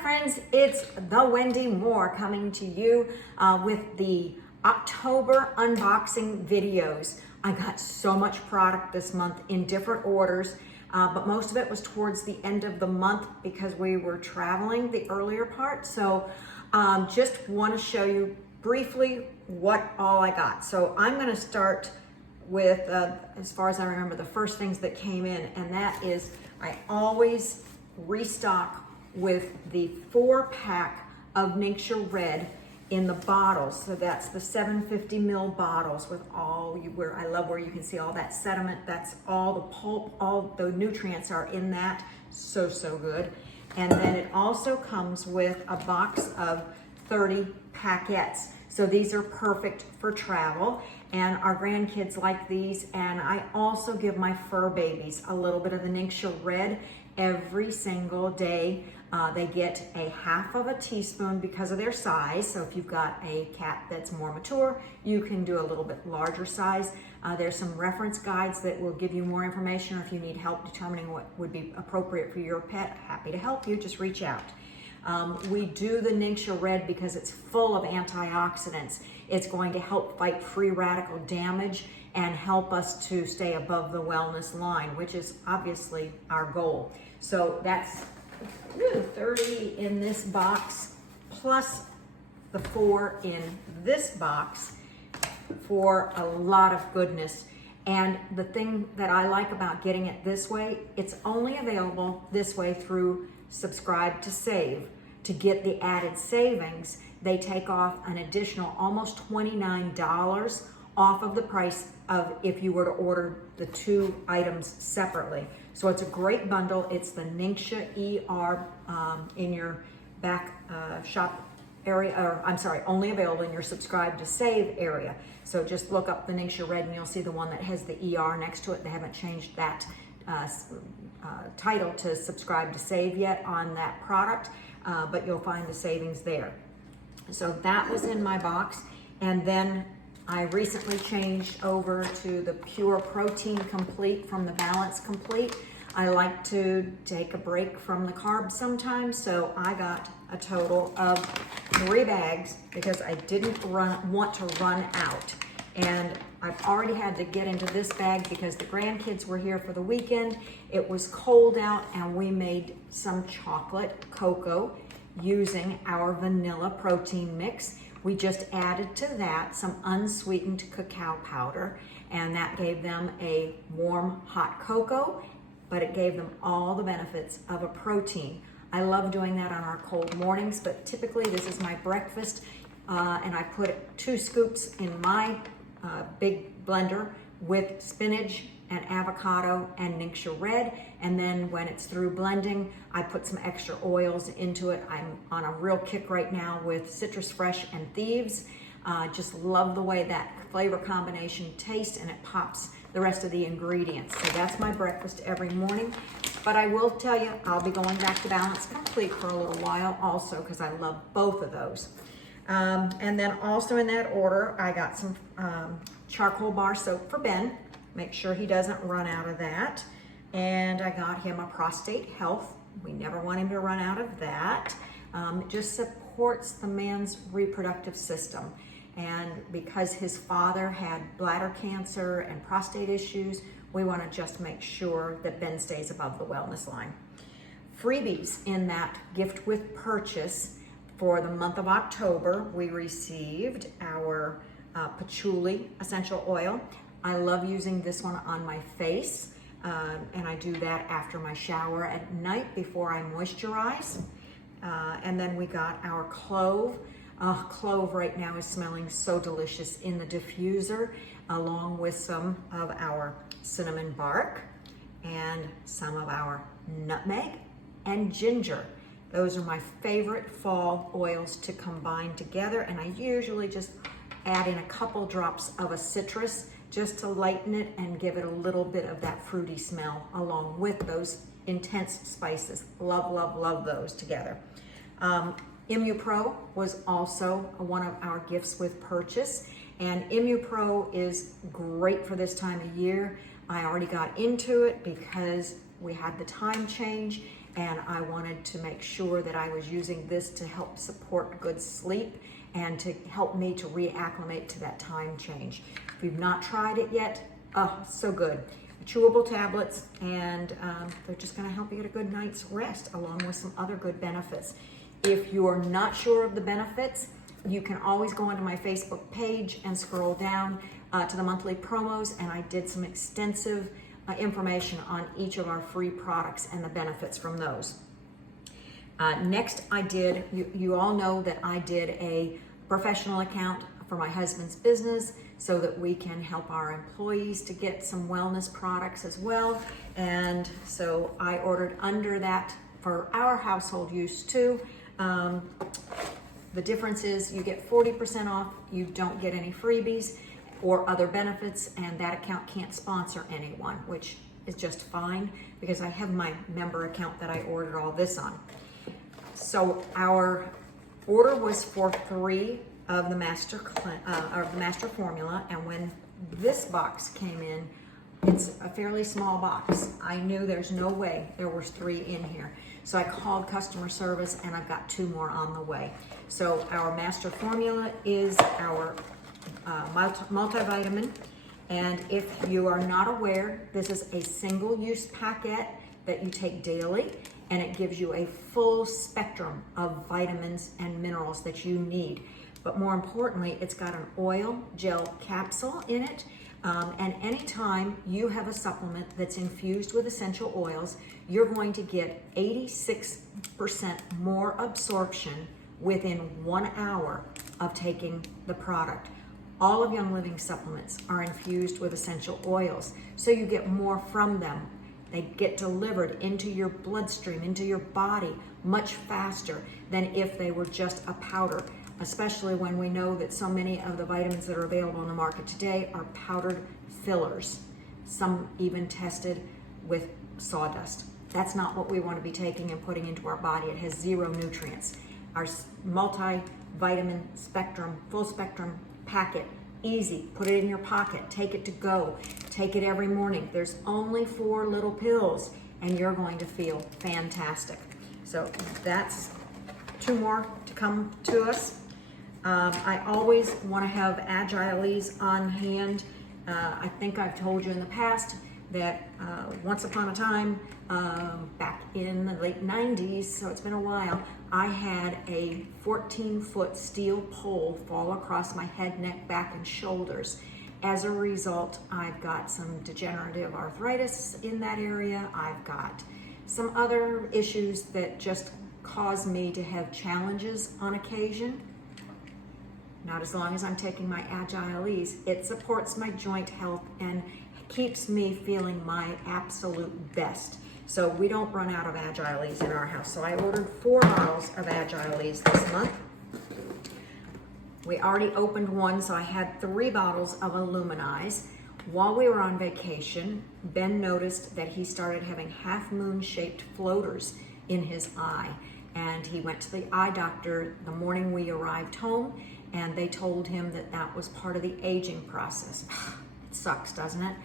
friends, it's the Wendy Moore coming to you with the October unboxing videos. I got so much product this month in different orders, but most of it was towards the end of the month because we were traveling the earlier part. So just want to show you briefly what all I got. So I'm going to start with, as far as I remember, the first things that came in, and that is I always restock with the 4-pack of Ningxia Red in the bottles. So that's the 750 ml bottles with all where I love where you can see all that sediment. That's all the pulp, all the nutrients are in that. So good. And then it also comes with a box of 30 packets. So these are perfect for travel, and our grandkids like these. And I also give my fur babies a little bit of the Ningxia Red every single day. They get a half of a teaspoon because of their size. So if you've got a cat that's more mature, you can do a little bit larger size. There's some reference guides that will give you more information, or if you need help determining what would be appropriate for your pet, happy to help you, just reach out. We do the Ningxia Red because it's full of antioxidants. It's going to help fight free radical damage and help us to stay above the wellness line, which is obviously our goal. So that's 30 in this box, plus the 4 in this box for a lot of goodness. And the thing that I like about getting it this way, it's only available this way through Subscribe to Save. To get the added savings, they take off an additional almost $29 off of the price of if you were to order the 2 items separately. So it's a great bundle. It's the Ningxia ER in your back shop area, or I'm sorry, only available in your Subscribe to Save area. So just look up the Ningxia Red and you'll see the one that has the ER next to it. They haven't changed that title to Subscribe to Save yet on that product, but you'll find the savings there. So that was in my box. And then I recently changed over to the Pure Protein Complete from the Balance Complete. I like to take a break from the carbs sometimes, so I got a total of 3 bags because I didn't want to run out. And I've already had to get into this bag because the grandkids were here for the weekend. It was cold out and we made some chocolate cocoa using our vanilla protein mix. We just added to that some unsweetened cacao powder, and that gave them a warm, hot cocoa, but it gave them all the benefits of a protein. I love doing that on our cold mornings, but typically this is my breakfast, and I put 2 scoops in my big blender with spinach and avocado and Ningxia Red, and then when it's through blending, I put some extra oils into it. I'm on a real kick right now with Citrus Fresh and Thieves. Just love the way that flavor combination tastes, and it pops the rest of the ingredients. So that's my breakfast every morning. But I will tell you, I'll be going back to Balance Complete for a little while also because I love both of those. And then also in that order, I got some charcoal bar soap for Ben. Make sure he doesn't run out of that. And I got him a Prostate Health. We never want him to run out of that. It just supports the man's reproductive system. And because his father had bladder cancer and prostate issues, we want to just make sure that Ben stays above the wellness line. Freebies in that gift with purchase for the month of October, we received our Patchouli Essential Oil. I love using this one on my face, and I do that after my shower at night before I moisturize. And then we got our clove. Clove right now is smelling so delicious in the diffuser, along with some of our cinnamon bark and some of our nutmeg and ginger. Those are my favorite fall oils to combine together, and I usually just add in a couple drops of a citrus just to lighten it and give it a little bit of that fruity smell along with those intense spices. Love, love, love those together. Emu Pro was also one of our gifts with purchase, and Emu Pro is great for this time of year. I already got into it because we had the time change, and I wanted to make sure that I was using this to help support good sleep and to help me to reacclimate to that time change. If you've not tried it yet, oh, so good. Chewable tablets, and they're just going to help you get a good night's rest along with some other good benefits. If you're not sure of the benefits, you can always go onto my Facebook page and scroll down to the monthly promos, and I did some extensive information on each of our free products and the benefits from those. Next, you all know that I did a professional account for my husband's business so that we can help our employees to get some wellness products as well. And so I ordered under that for our household use too. The difference is you get 40% off, you don't get any freebies or other benefits, and that account can't sponsor anyone, which is just fine because I have my member account that I ordered all this on. So our order was for 3 of the master formula, and when this box came in, it's a fairly small box. I knew there's no way there was 3 in here. So I called customer service, and I've got 2 more on the way. So our master formula is our multivitamin, and if you are not aware, this is a single-use packet that you take daily, and it gives you a full spectrum of vitamins and minerals that you need. But more importantly, it's got an oil gel capsule in it, and anytime you have a supplement that's infused with essential oils, you're going to get 86% more absorption within 1 hour of taking the product. All of Young Living supplements are infused with essential oils, so you get more from them. They get delivered into your bloodstream, into your body, much faster than if they were just a powder, especially when we know that so many of the vitamins that are available on the market today are powdered fillers, some even tested with sawdust. That's not what we want to be taking and putting into our body. It has 0 nutrients. Our multivitamin spectrum, full spectrum packet, easy, put it in your pocket, take it to go, take it every morning. There's only 4 little pills and you're going to feel fantastic. So that's 2 more to come to us. I always want to have Agiles on hand. I think I've told you in the past that once upon a time, back in the late 90s, so it's been a while, I had a 14-foot steel pole fall across my head, neck, back, and shoulders. As a result, I've got some degenerative arthritis in that area. I've got some other issues that just cause me to have challenges on occasion. Not as long as I'm taking my Agiles. It supports my joint health and keeps me feeling my absolute best. So we don't run out of Agiles in our house. So I ordered 4 bottles of Agiles this month. We already opened 1, so I had 3 bottles of Illuminize. While we were on vacation, Ben noticed that he started having half-moon shaped floaters in his eye. And he went to the eye doctor the morning we arrived home, and they told him that that was part of the aging process. It sucks, doesn't it?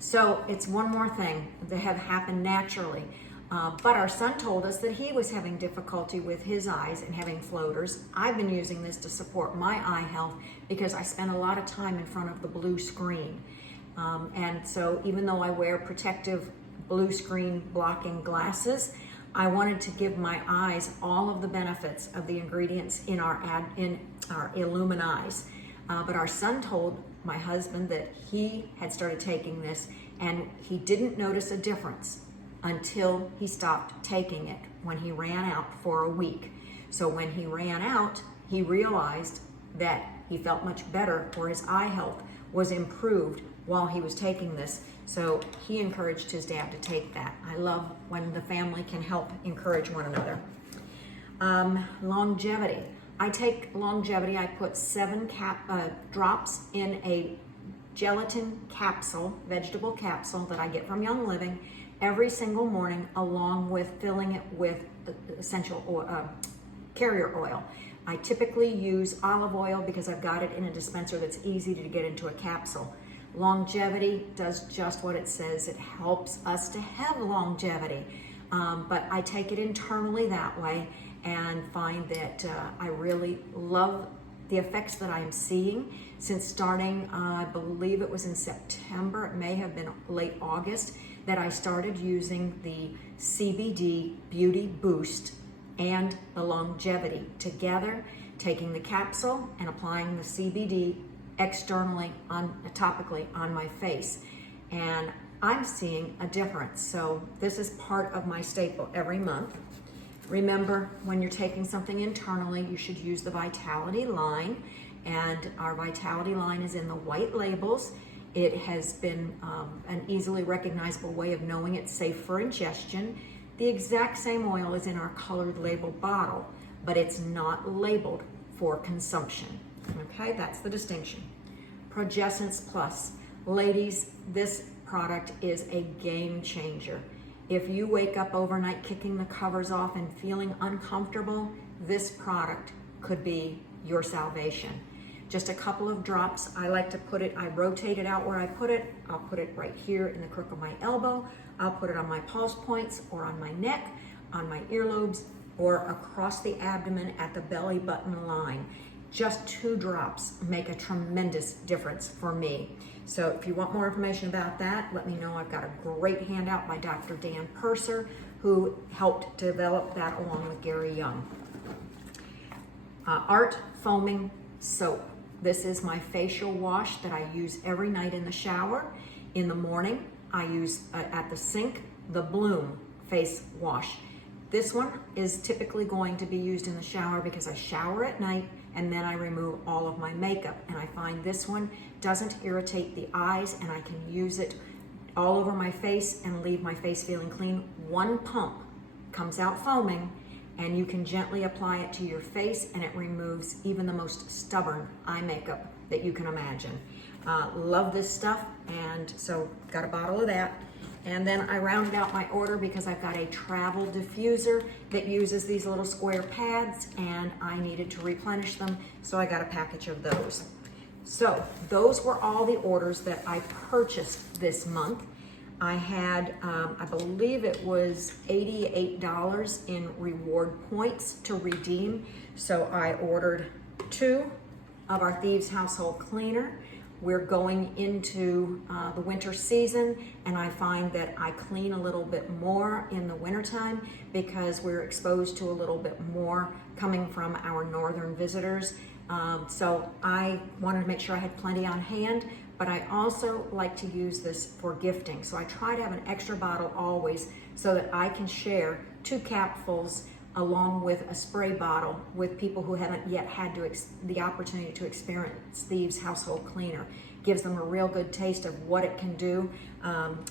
So it's one more thing that have happened naturally. But our son told us that he was having difficulty with his eyes and having floaters. I've been using this to support my eye health because I spend a lot of time in front of the blue screen. And so even though I wear protective blue screen blocking glasses, I wanted to give my eyes all of the benefits of the ingredients in our Illuminize. But our son told my husband that he had started taking this and he didn't notice a difference until he stopped taking it when he ran out for a week. So when he ran out, he realized that he felt much better, or his eye health was improved while he was taking this. So he encouraged his dad to take that. I love when the family can help encourage one another. Longevity. I take Longevity. I put 7 drops in a gelatin capsule, vegetable capsule that I get from Young Living every single morning, along with filling it with essential oil, carrier oil. I typically use olive oil because I've got it in a dispenser that's easy to get into a capsule. Longevity does just what it says. It helps us to have longevity. but I take it internally that way and find that I really love the effects that I'm seeing since starting, I believe it was in September, it may have been late August, that I started using the CBD Beauty Boost and the Longevity together, taking the capsule and applying the CBD externally, topically on my face. And I'm seeing a difference. So this is part of my staple every month. Remember, when you're taking something internally, you should use the Vitality line. And our Vitality line is in the white labels. It has been an easily recognizable way of knowing it's safe for ingestion. The exact same oil is in our colored label bottle, but it's not labeled for consumption. Okay, that's the distinction. Progessence Plus. Ladies, this product is a game changer. If you wake up overnight kicking the covers off and feeling uncomfortable, this product could be your salvation. Just a couple of drops. I like to put it, I rotate it out where I put it. I'll put it right here in the crook of my elbow. I'll put it on my pulse points or on my neck, on my earlobes, or across the abdomen at the belly button line. Just 2 drops make a tremendous difference for me. So if you want more information about that, let me know. I've got a great handout by Dr. Dan Purser, who helped develop that along with Gary Young. Art Foaming Soap. This is my facial wash that I use every night in the shower. In the morning, I use at the sink the Bloom face wash. This one is typically going to be used in the shower because I shower at night and then I remove all of my makeup. And I find this one doesn't irritate the eyes and I can use it all over my face and leave my face feeling clean. 1 pump comes out foaming and you can gently apply it to your face and it removes even the most stubborn eye makeup that you can imagine. Love this stuff, and so got a bottle of that. And then I rounded out my order because I've got a travel diffuser that uses these little square pads and I needed to replenish them, so I got a package of those. So those were all the orders that I purchased this month. I had, I believe it was $88 in reward points to redeem. So I ordered 2 of our Thieves household cleaner. We're going into the winter season, and I find that I clean a little bit more in the wintertime because we're exposed to a little bit more coming from our northern visitors. So I wanted to make sure I had plenty on hand, but I also like to use this for gifting. So I try to have an extra bottle always so that I can share 2 capfuls along with a spray bottle with people who haven't yet had the opportunity to experience Thieves household cleaner. Gives them a real good taste of what it can do.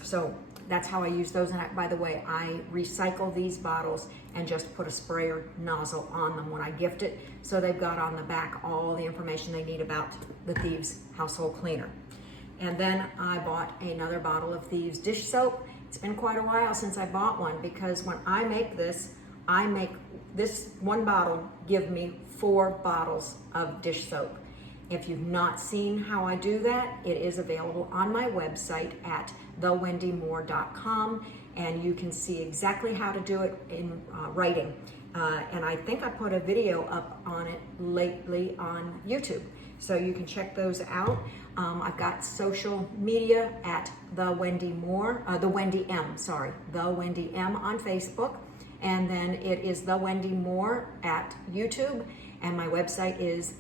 So that's how I use those. And by the way, I recycle these bottles and just put a sprayer nozzle on them when I gift it. So they've got on the back all the information they need about the Thieves household cleaner. And then I bought another bottle of Thieves dish soap. It's been quite a while since I bought one because when I make this 1 bottle give me 4 bottles of dish soap. If you've not seen how I do that, it is available on my website at thewendymore.com, and you can see exactly how to do it in writing. And I think I put a video up on it lately on YouTube, so you can check those out. I've got social media at the Wendy M on Facebook. And then it is The Wendy Moore at YouTube, and my website is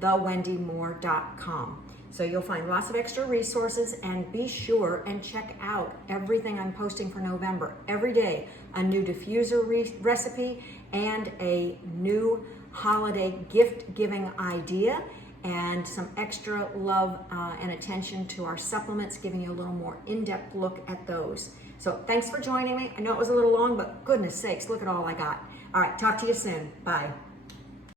thewendymore.com. So you'll find lots of extra resources, and be sure and check out everything I'm posting for November. Every day, a new diffuser recipe and a new holiday gift giving idea, and some extra love and attention to our supplements, giving you a little more in-depth look at those. So thanks for joining me. I know it was a little long, but goodness sakes, look at all I got. All right, talk to you soon. Bye.